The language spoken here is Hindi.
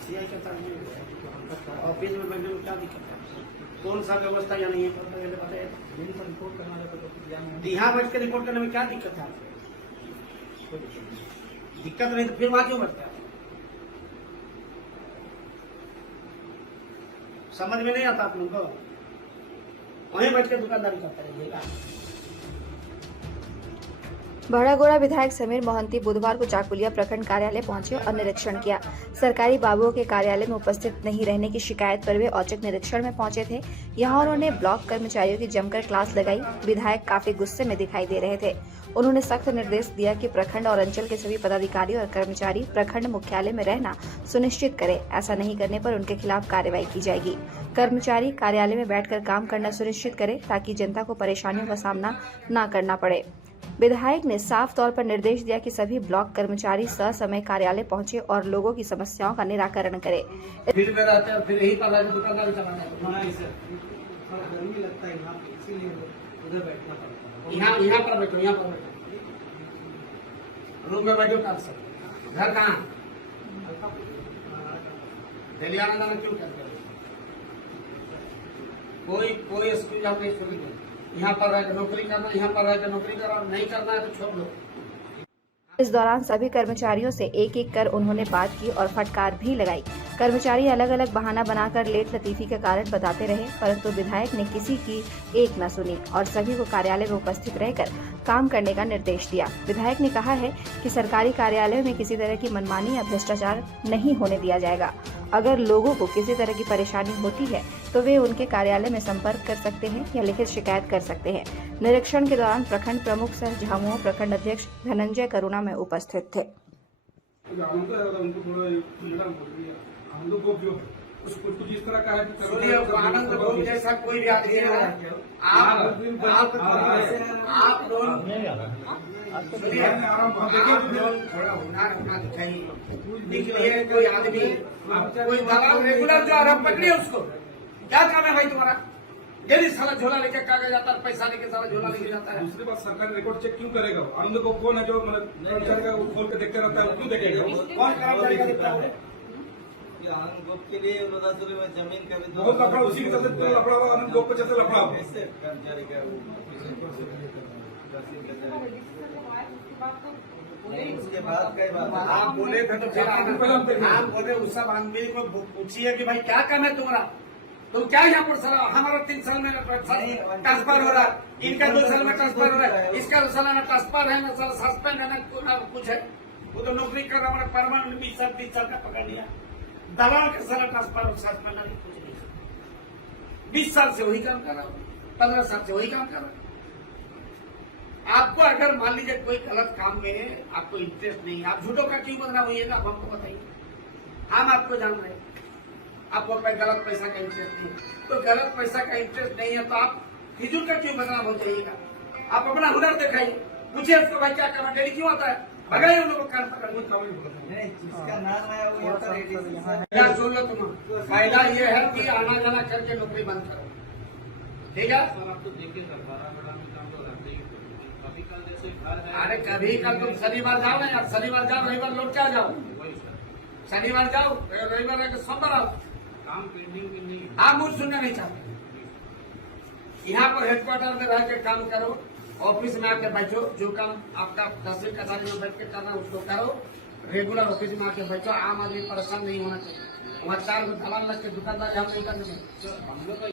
सीआई का चार्ज नहीं होता ऑफिस में बैठने में क्या दिक्कत है? कौन सा व्यवस्था यहाँ नहीं है पता है? रिपोर्ट करना है तो यहाँ बैठ के रिपोर्ट करने में क्या दिक्कत है? दिक्कत नहीं तो फिर वहां क्यों बैठता है? समझ में नहीं आता आप लोगों को? वहीं बैठ के दुकानदारी करता रहिएगा। बड़ागोड़ा विधायक समीर मोहंती बुधवार को चाकुलिया प्रखंड कार्यालय पहुंचे और निरीक्षण किया। सरकारी बाबुओं के कार्यालय में उपस्थित नहीं रहने की शिकायत पर वे औचक निरीक्षण में पहुंचे थे। यहां उन्होंने ब्लॉक कर्मचारियों की जमकर क्लास लगाई। विधायक काफी गुस्से में दिखाई दे रहे थे। उन्होंने सख्त निर्देश दिया कि प्रखंड और अंचल के सभी पदाधिकारी और कर्मचारी प्रखंड मुख्यालय में रहना सुनिश्चित करें। ऐसा नहीं करने पर उनके खिलाफ कार्रवाई की जाएगी। कर्मचारी कार्यालय में बैठकर काम करना सुनिश्चित करें ताकि जनता को परेशानियों का सामना न करना पड़े। विधायक ने साफ तौर पर निर्देश दिया कि सभी ब्लॉक कर्मचारी ससमय कार्यालय पहुंचे और लोगों की समस्याओं का निराकरण करें। फिर यही पर दुकानदारी चलाना गर्मी लगता है यहाँ पे, इसीलिए उधर बैठना पड़ता है। यहाँ पर बैठो, यहाँ पर बैठो, रूम में बैठो। कर सकते घर कहाँ? दिल्ली आना जाना क्यों करते हो? कोई स्कूल आप नहीं छोड़ेंगे। यहाँ पर रहकर नौकरी करना, यहाँ पर रहकर नौकरी करो, नहीं करना है तो छोड़ दो। इस दौरान सभी कर्मचारियों से एक एक कर उन्होंने बात की और फटकार भी लगाई। कर्मचारी अलग अलग बहाना बनाकर लेट लतीफी के कारण बताते रहे, परंतु विधायक ने किसी की एक न सुनी और सभी को कार्यालय में उपस्थित रहकर काम करने का निर्देश दिया। विधायक ने कहा है कि सरकारी कार्यालयों में किसी तरह की मनमानी या भ्रष्टाचार नहीं होने दिया जाएगा। अगर लोगों को किसी तरह की परेशानी होती है तो वे उनके कार्यालय में संपर्क कर सकते हैं या लिखित शिकायत कर सकते हैं। निरीक्षण के दौरान प्रखंड प्रमुख सह झामुमो प्रखंड अध्यक्ष धनंजय करुणा में उपस्थित थे। कुछ इस तरह का है कि आनंद बोल जैसा कोई भी आदमी है। आप थोड़ा हुनर होना चाहिए। निकलिए कोई आदमी, कोई दलाल रेगुलर जो आराम पकड़िए उसको। क्या काम है भाई तुम्हारा? यदि साला झोला लेके कागज जाता है, पैसा लेके साला झोला लेके जाता है। दूसरी बात, सरकारी रिकॉर्ड चेक क्यों करेगा? आनंद को कौन है जो कर्मचारी का खोल के देखते रहता है? क्यों देखेगा? कौन कर्मचारी का देखता है? आनंद गोप के लिए मुलाजरी में जमीन का भी बहुत लफड़ा, उसी के चलते लफड़ा हुआ। आनंद गोप के चलते लफड़ा हुआ। कर्मचारी का उसके बाद कई बात आप बोले थे तो फिर आप बोले उस सब आदमी को पूछिए कि भाई क्या काम है तुम्हारा? तुम क्या यहाँ पर सर हमारा 3 साल में ट्रांसफर हो रहा है, इनका 2 साल में ट्रांसफर हो रहा है, इसका 2 साल में ट्रांसफर है ना, सर सस्पेंड है ना कुछ है। वो तो नौकरी कर रहा है परमानेंट 20 साल 30 साल का पकड़ लिया। दलाल के सारा ट्रांसफर और सस्पेंड नहीं कुछ नहीं। 20 साल से वही काम कर रहा हूँ, 15 साल से वही काम कर रहा हूँ। आपको अगर मान लीजिए कोई गलत काम में आपको इंटरेस्ट नहीं है, आप झूठों का क्यों बदनाम होइएगा? आप हमको बताइए, हम आपको जान रहे हैं। आपको गलत पैसा का इंटरेस्ट नहीं है, तो गलत पैसा का इंटरेस्ट नहीं है तो आप फिजूल का क्यों बदनाम हो जाइएगा? आप अपना हुनर दिखाइए, पूछिए उसको भाई क्या काम डेली क्यों आता है? भगाइए उन लोगों को काम पकड़। जिसका नाम है वो क्या सुन लो तुम, फायदा ये है कि आना जाना करके नौकरी बंद करो, ठीक है? अरे कभी कल तुम शनिवार जाओ ना यार, शनिवार जाओ, रविवार लौट के आ जाओ। शनिवार जाओ, रविवार आके सोमवार आओ। काम पेंडिंग नहीं, आप मुझ सुनना नहीं चाहते। यहाँ पर हेडक्वार्टर में रह के काम करो, ऑफिस में आके बैठो, जो काम आपका तहसील कचहरी में बैठ के करना है उसको करो। रेगुलर ऑफिस में आके बैठो, आम आदमी परेशान नहीं होना चाहिए। वहाँ 4 दलाल लग के दुकानदार हम नहीं करने